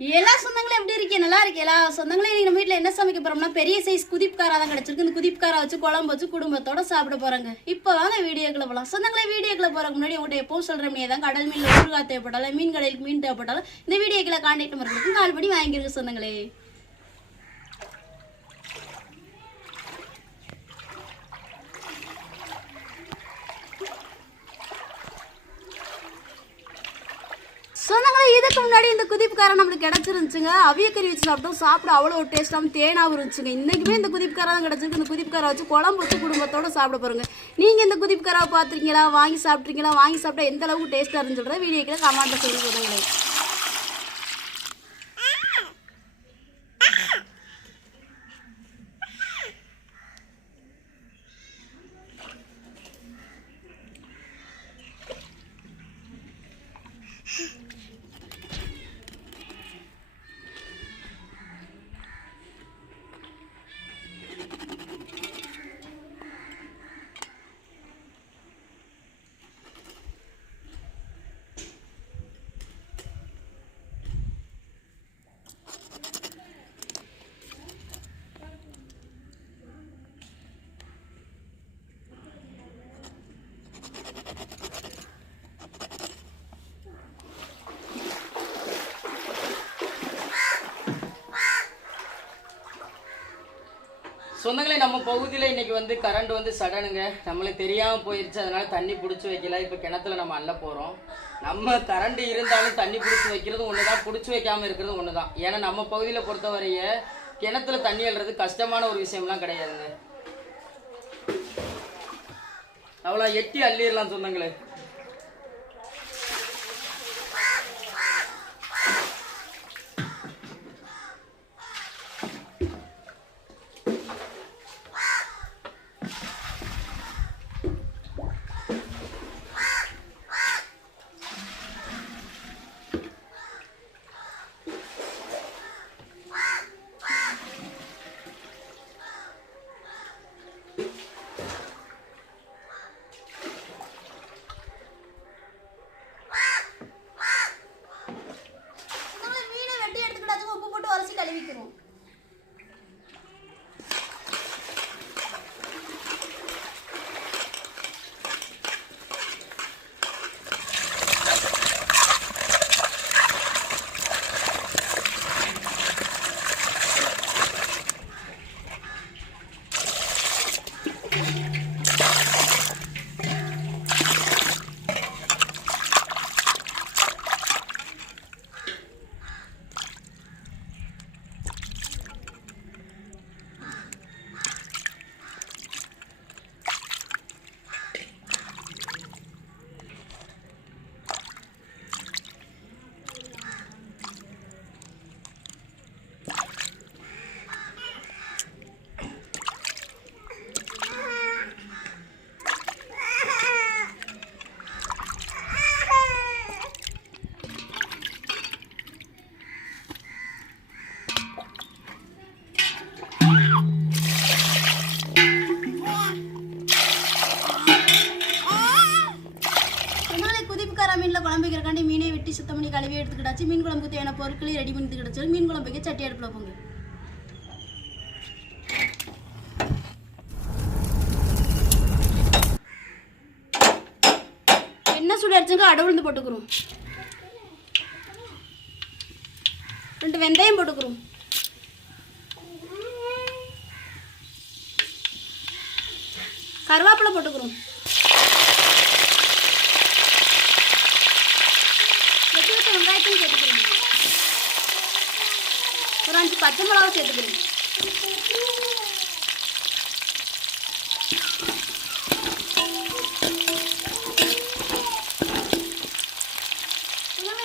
எல்லா சொந்தங்களும் எப்படி இருக்கீங்க? நல்லா இருக்கு. எல்லா சொந்தங்களையும் இன்னைக்கு நம்ம வீட்டில் என்ன சமைக்க போறோம்னா பெரிய சைஸ் குதிப்காரா தான் கிடைச்சிருக்கு. இந்த குதிப்காரா வச்சு குழம்பு வச்சு குடும்பத்தோட சாப்பிட போறாங்க. இப்போ வாங்க வீடியோக்குள்ள போகலாம். சொந்தங்களே வீடியோக்குள்ள போறதுக்கு முன்னாடி உங்கள்கிட்ட எப்பவும் சொல்ற முடியாது தான் கடல் மீன் ஊறுகாய் தேவைப்பட்டாலும் மீன் கடையில் மீன் தேவைப்பட்டாலும் இந்த வீடியோக்குள்ள கான்டாக்ட் நம்பர் கொடுத்து கால் பண்ணி வாங்கிருக்கு சொந்தங்களே. சொந்தங்களே இதுக்கு முன்னாடி இந்த குதிப்புக்காரன் நம்மளுக்கு கிடச்சிருந்துச்சுங்க. அவியக்கறி வச்சு சாப்பிட அவ்வளோ டேஸ்டாகவும் தேனாகவும் இருந்துச்சுங்க. இன்றைக்குமே இந்த குதிப்புக்காரா தான் கிடச்சிருக்கு. இந்த குதிப்புக்காரை வச்சு குழம்பு வச்சு குடும்பத்தோடு சாப்பிட போகிறோங்க. நீங்கள் இந்த குதிப்புக்காராவை பார்த்துருக்கீங்களா, வாங்கி சாப்பிட்றீங்களா, வாங்கி சாப்பிட்டா எந்த அளவுக்கு டேஸ்ட்டாக இருந்துன்னு சொல்கிறேன் வீடியோக்கில் கமெண்ட்டில் சொல்லி சொல்லுங்களேன். சொந்தங்களே, நம்ம பகுதியில் இன்னைக்கு வந்து கரண்ட் வந்து சடனுங்க, நம்மளுக்கு தெரியாமல் போயிடுச்சு. அதனால தண்ணி பிடிச்சி வைக்கல. இப்போ கிணத்துல நம்ம அள்ள போகிறோம். நம்ம கரண்ட் இருந்தாலும் தண்ணி பிடிச்சி வைக்கிறது ஒன்று தான், பிடிச்சி வைக்காமல் இருக்கிறது ஒன்று தான். ஏன்னா நம்ம பகுதியில் பொறுத்தவரைய கிணத்துல தண்ணி அள்ளுறது கஷ்டமான ஒரு விஷயம்லாம் கிடையாதுங்க. அவ்வளோ எட்டி அள்ளிடலாம் சொந்தங்களே. கழுவிக்கிறோம். மீனில் குழம்பு வைக்கிறக்காண்டி மீனை வெட்டி சுத்தம் பண்ணி கழுவி எடுத்துக்கிட்டாச்சு. மீன் குழம்புக்கு தேவையான பொருட்களையும் ரெடி பண்ணி கிடச்சாலும் மீன் குழம்பு வைக்க சட்டி அடுப்பில் போங்க. என்ன சூடு அடிச்சுங்க அடவுழுந்து போட்டுக்கிறோம். 2 வெந்தயம் போட்டுக்கிறோம். கருவேப்பிலை போட்டுக்கிறோம். வெங்காயத்தையும் சேர்த்துக்கிறோம். ஒரு 5 பச்சை மிளகாவை சேர்த்துக்கிறோம்.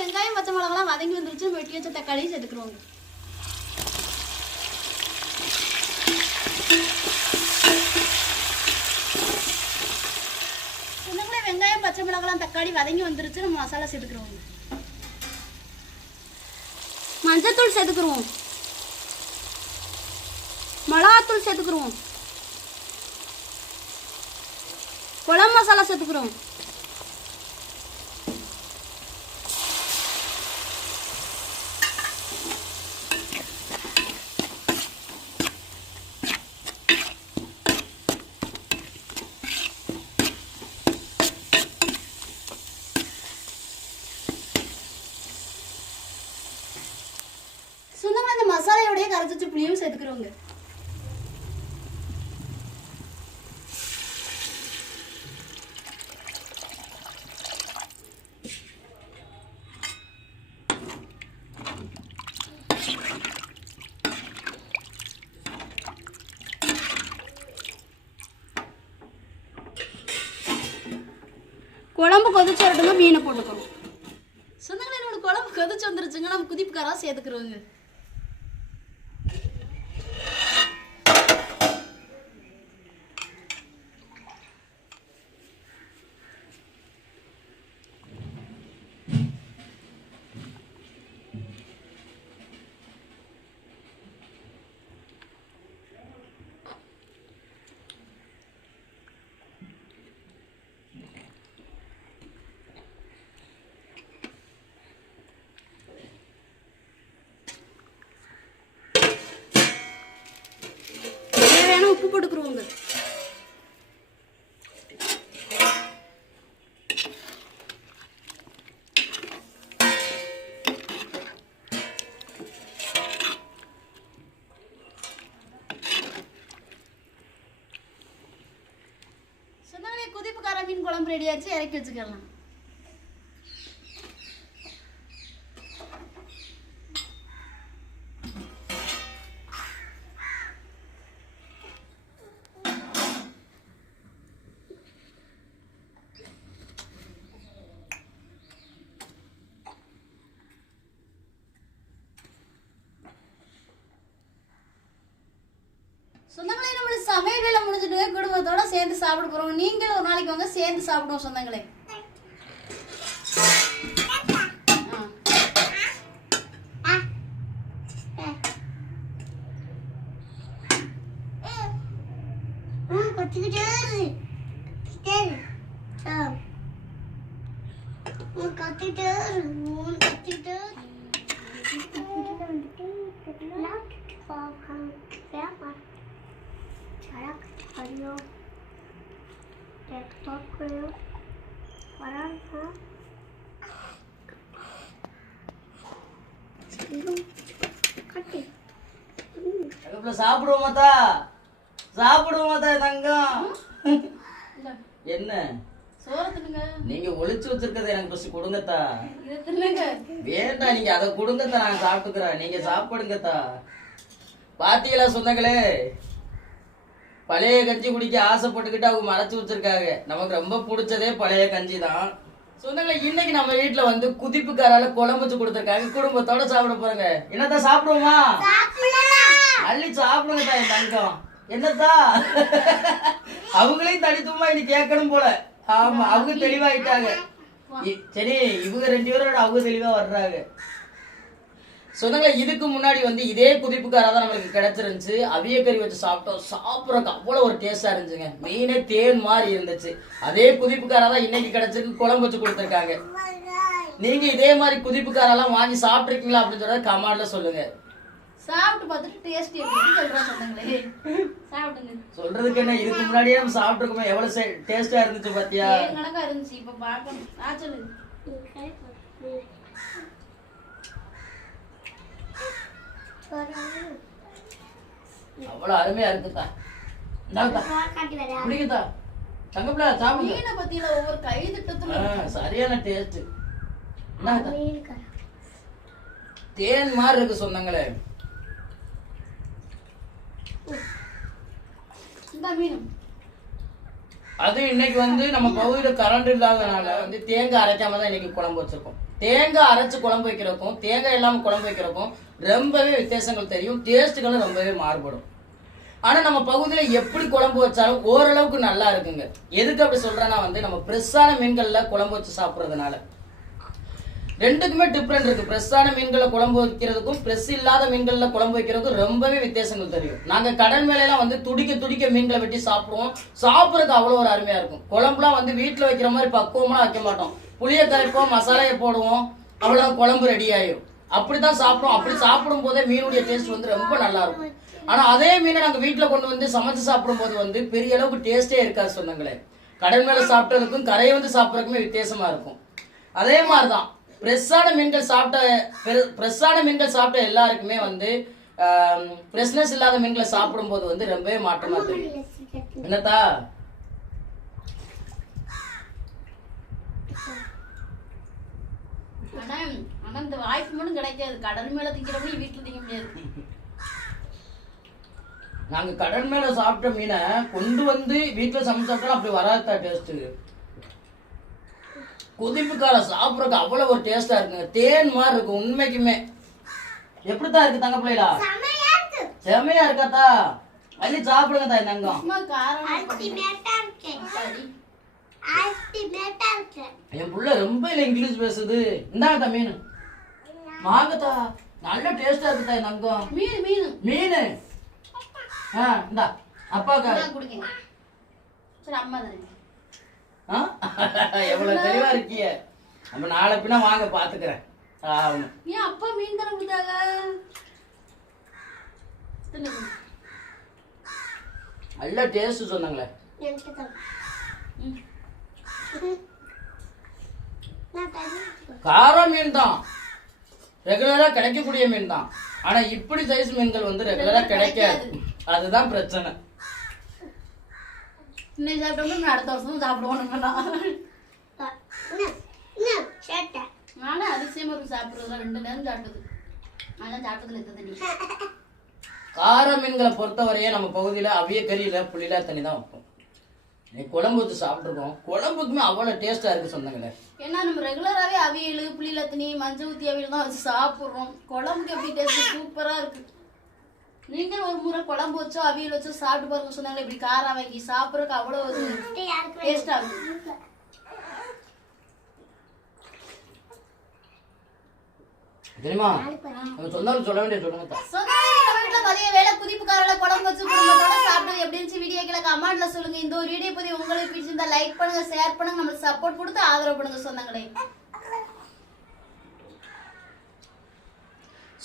வெங்காயம் பச்சை மிளகாலாம் வதங்கி வந்துருச்சு. வெட்டி வச்ச தக்காளியும் சேர்த்துக்கிறோம். வெங்காயம் பச்சை மிளகாலாம் தக்காளி வதங்கி வந்துருச்சு. நம்ம மசாலா சேர்த்துக்கிறோம். மஞ்சத்தூள் சேர்த்துக்கிறோம். மிளகாத்தூள் சேர்த்துக்கிறோம். குழம்பு மசாலா சேர்த்துக்கிறோம். சொந்தங்களே இந்த மசாலையோடய கரைச்சி வச்ச புளியும் சேர்த்துக்கிறோங்க. குழம்பு கொதிச்சு வரட்டுங்க, மீனை போட்டுக்கிறோம். சொந்தங்களே என்னோட குழம்பு கொதிச்சு வந்துருச்சுங்க. நம்ம குதிப்புக்காரா சேர்த்துக்கிறோங்க. தேவையான உப்பு போட்டுக்கிறோங்க. சொந்தங்களே குதிப்புக்கார மீன் குழம்பு ரெடி ஆச்சு, இறக்கி வச்சுக்கலாம். சொந்தங்களே நம்மளுக்கு சமையல் வேலை முடிஞ்சுட்டு குடும்பத்தோட சேர்ந்து சாப்பிட போறோம். நீங்களும் ஒரு நாளைக்கு வாங்க, சேர்ந்து சாப்பிடுவோம் சொந்தங்களே. சாப்பிடுவோமாத்தா, சாப்பிடுவோமாத்தா தங்கம். என்ன சோறத்துக்குங்க நீங்க ஒளிச்சு வச்சிருக்கதை எனக்கு பசி கொடுங்கத்தா. இதை தின்னுங்க. வேண்டாம், நீங்க அதை கொடுங்கத்தா, நான் சாப்பிட்டுக்கிறேன். நீங்க சாப்பிடுங்கத்தா. பாத்தீங்களா சொந்தங்களே, பழைய கஞ்சி குடிக்க ஆசைப்பட்டுக்கிட்டு அவங்க மறைச்சு வச்சிருக்காங்க. நமக்கு ரொம்ப பிடிச்சதே பழைய கஞ்சி தான். சொந்தங்களே, இன்னைக்கு நம்ம வீட்டுல வந்து குதிப்புக்காரால குழம்பு வச்சு கொடுத்துருக்காங்க. குடும்பத்தோட சாப்பிட போறாங்க. என்னத்தா சாப்பிடுவோமா? அள்ளி சாப்பிடுங்கத்தா என் தங்கம். என்னத்தா அவங்களையும் தனித்துவமா இனி கேட்கணும் போல. ஆமா, அவங்க தெளிவாயிட்டாங்க. சரி, இவங்க 2 பேரோட அவங்க தெளிவா வர்றாங்க. சொந்தங்களே, இதுக்கு முன்னாடி வந்து இதே குதிப்புக்காரா தான் நம்மளுக்கு கிடைச்சிருந்துச்சு. அவியக்கறி வச்சு சாப்பிட்டோம். சாப்பிட்றதுக்கு அவ்வளோ ஒரு டேஸ்டா இருந்துச்சுங்க. மெயினே தேன் மாதிரி இருந்துச்சு. அதே குதிப்புக்காரா தான் இன்னைக்கு கிடைச்சிருக்கு, குழம்பு வச்சு கொடுத்துருக்காங்க. நீங்க இதே மாதிரி குதிப்புக்காரெல்லாம் வாங்கி சாப்பிட்ருக்கீங்களா அப்படின்னு சொல்றத கமெண்ட்ல சொல்லுங்க. சாப்பிட்டு பார்த்துட்டு டேஸ்ட் எப்படி சொல்றோம் சொந்தங்களே. சாப்பிடுங்க. சொல்றதுக்கு என்ன, இதுக்கு முன்னாடியே நம்ம சாப்பிட்டுருக்கோமே, எவ்வளவு டேஸ்டா இருந்துச்சு பாத்தியா? கணக்கா இருந்துச்சு. இப்ப பாக்கணும். சொல்லு. அவ்வளவு அருமையா இருக்குதா. பிடிக்குதா தங்கப்பிள்ள? சாப்பிடுங்க. மீனை பத்தியில ஒவ்வொரு கை திட்டத்துல சரியான டேஸ்ட். தேன் மாதிரி இருக்கு சொந்தங்களே. அது இன்னைக்கு வந்து நம்ம பகுதியில கரண்ட் இல்லாதனால வந்து தேங்காய் அரைக்காம தான் இன்னைக்கு குழம்பு வச்சிருக்கோம். தேங்காய் அரைச்சு குழம்பு வைக்கிறதுக்கும் தேங்காய் இல்லாம குழம்பு வைக்கிறதுக்கும் ரொம்பவே வித்தியாசங்கள் தெரியும். டேஸ்ட்டுகளும் ரொம்பவே மாறுபடும். ஆனா நம்ம பகுதியில எப்படி குழம்பு வச்சாலும் ஓரளவுக்கு நல்லா இருக்குங்க. எதுக்கு அப்படி சொல்றேன்னா வந்து நம்ம ஃப்ரெஷ்ஷான மீன்கள்ல குழம்பு வச்சு சாப்பிட்றதுனால ரெண்டுக்குமே டிஃப்ரெண்ட் இருக்கு. ஃப்ரெஷ்ஷான மீன்களை குழம்பு வைக்கிறதுக்கும் ஃப்ரெஷ் இல்லாத மீன்கள்ல குழம்பு வைக்கிறதுக்கும் ரொம்பவே வித்தியாசங்கள் தெரியும். நாங்க கடல் மேலாம் வந்து துடிக்க துடிக்க மீன்களை வெட்டி சாப்பிடுவோம். சாப்பிட்றதுக்கு அவ்வளோ ஒரு அருமையா இருக்கும். குழம்புலாம் வந்து வீட்டுல வைக்கிற மாதிரி பக்குவமா வைக்க மாட்டோம். புளியை கரைப்போம், மசாலையை போடுவோம், அவ்வளோ குழம்பு ரெடி ஆயிரும். அப்படித்தான் சாப்பிடுவோம். அப்படி சாப்பிடும் போதே மீனுடைய டேஸ்ட் வந்து ரொம்ப நல்லா இருக்கும். ஆனா அதே மீனை நாங்க வீட்டுல கொண்டு வந்து சமைச்சு சாப்பிடும் போது வந்து பெரிய அளவுக்கு டேஸ்டே இருக்காது சொன்னாங்களே. கடல் மேல சாப்பிட்டதுக்கும் கரையை வந்து சாப்பிட்றதுக்குமே வித்தியாசமா இருக்கும். அதே மாதிரிதான் ஃப்ரெஷ்ஷான மீன்கள் சாப்பிட்ட எல்லாருக்குமே வந்து ஃப்ரெஷ்னஸ் இல்லாத மீன்களை சாப்பிடும்போது வந்து ரொம்பவே மாற்றமா தெரியும். என்னத்தா ஆனா இந்த வாய்ப்பு மட்டும் கிடைக்காது. கடல் மேல திங்கிறப்ப வீட்டுல திங்க முடியாது. நாங்க கடல் மேல சாப்பிட்ட மீனை கொண்டு வந்து வீட்டுல சமைச்சு சாப்பிட்டா அப்படி வராதா டேஸ்ட். குதிப்புக்கார சாப்பிட்றதுக்கு அவ்வளவு ஒரு டேஸ்டா இருக்குங்க. தேன் மாதிரி இருக்கும் உண்மைக்குமே. எப்படித்தான் இருக்கு தங்க பிள்ளைகளா? செமையா இருக்காத்தா? அள்ளி சாப்பிடுங்க தாய் தங்கம். என் புள்ள ரொம்ப இல்ல இங்கிலீஷ் பேசுது. இந்தாங்க மீன் வாங்கத்தா, நல்ல டேஸ்டா இருக்கு தாய் தங்கம். மீன் இந்தா அப்பாக்கா எவ்வளவு தெளிவா இருக்கிய. நம்ம நாளை பின்ன வாங்க பாத்துக்கிறேன். ஏன் அப்பா மீன் தானே கொடுத்தாங்க? நல்ல டேஸ்ட் சொன்னாங்களே. கார மீன் தான், ரெகுலரா கிடைக்கக்கூடிய மீன் தான். ஆனா இப்படி சைஸ் மீன்கள் வந்து ரெகுலரா கிடைக்காது. அதுதான் பிரச்சனை. இன்னைக்கு சாப்பிட்டோம்னா அடுத்த வருஷம் சாப்பிடுவோம். நானும் அதிசயமா சாப்பிடுறதுலாம் 2 நேரம் சாப்பிட்டது. அதெல்லாம் சாப்பிட்டதுல எத்த தண்ணி. கார மீன்களை பொறுத்தவரையே நம்ம பகுதியில அவிய கறியில புளியில தண்ணி தான் வைப்போம். குழம்பு ஊற்றி சாப்பிட்ருக்கோம். குழம்புக்குமே அவ்வளோ டேஸ்டா இருக்கு சொன்னாங்களே. ஏன்னா நம்ம ரெகுலராகவே அவியல் புளியில தண்ணி மஞ்சள் ஊற்றி அவியல் தான் வச்சு சாப்பிட்றோம். குழம்புக்கு எப்படி டேஸ்ட் சூப்பரா இருக்கு. நீங்க ஒரு முறை குழம்பு வச்சோ அவியல் வச்சோ சாப்பிட்டு பாருங்க சொன்னாங்களே. இப்படி காரம் வாங்கி சாப்பிட்றதுக்கு அவ்வளோ ஒரு டேஸ்டா இருக்கு. தெரியுமா? சொன்னாலும் சொல்ல வேண்டிய சொல்லுங்க. மதிய வேலை குதிப்புக்காரல குழம்பு வச்சு குடும்பத்தோட சாப்பிடுறது எப்படி இருந்துச்சு வீடியோக்களை கமெண்ட்ல சொல்லுங்க. இந்த ஒரு வீடியோ பத்தி உங்களுக்கு பிடிச்சிருந்தா லைக் பண்ணுங்க, ஷேர் பண்ணுங்க, நம்மளுக்கு சப்போர்ட் கொடுத்து ஆதரவு பண்ணுங்க சொந்தங்களே.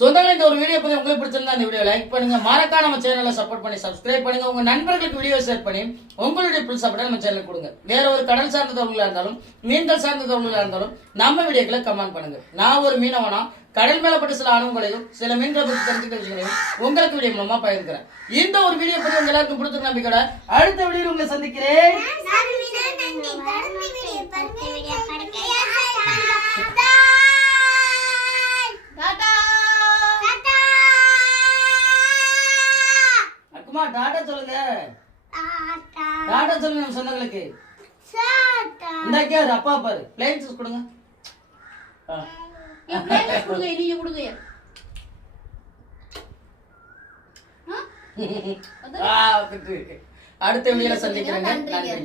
சொந்தங்களே இந்த ஒரு வீடியோ பத்தி உங்களுக்கு பிடிச்சிருந்தா இந்த வீடியோ லைக் பண்ணுங்க, மறக்காம நம்ம சேனலை சப்போர்ட் பண்ணி சப்ஸ்கிரைப் பண்ணுங்க. உங்க நண்பர்களுக்கு வீடியோ ஷேர் பண்ணி உங்களுடைய ஃபுல் சப்போர்ட் நம்ம சேனலுக்கு கொடுங்க. வேற ஒரு கடல் சார்ந்த தகவல்களா இருந்தாலும் மீன்கள் சார்ந்த தகவல்களா இருந்தாலும் நம்ம வீடியோக்களை கமெண்ட் பண்ணுங்க. நான் ஒரு மீனவனா கடல் மேல பட்ட சில அனுபவங்களையும் சில மீன்களை பற்றி தெரிஞ்சுக்கிறதையும் உங்களுக்கு வீடியோ மூலமா பகிர்க்கிறேன். இந்த ஒரு வீடியோ பத்தி உங்க எல்லாருக்கும் பிடிச்ச நம்பிக்கையோட அடுத்த வீடியோ உங்களை சந்திக்கிறேன். அக்குமா டாடா சொல்லுங்க. டாடா சொல்லுங்க நம்ம சொந்தங்களுக்கு. இந்த கேர் அப்பா பாரு பிளேன்ஸ் கொடுங்க. நீங்க கொடுங்க. அடுத்த வீடியோல சந்திக்கிறேன். நன்றி.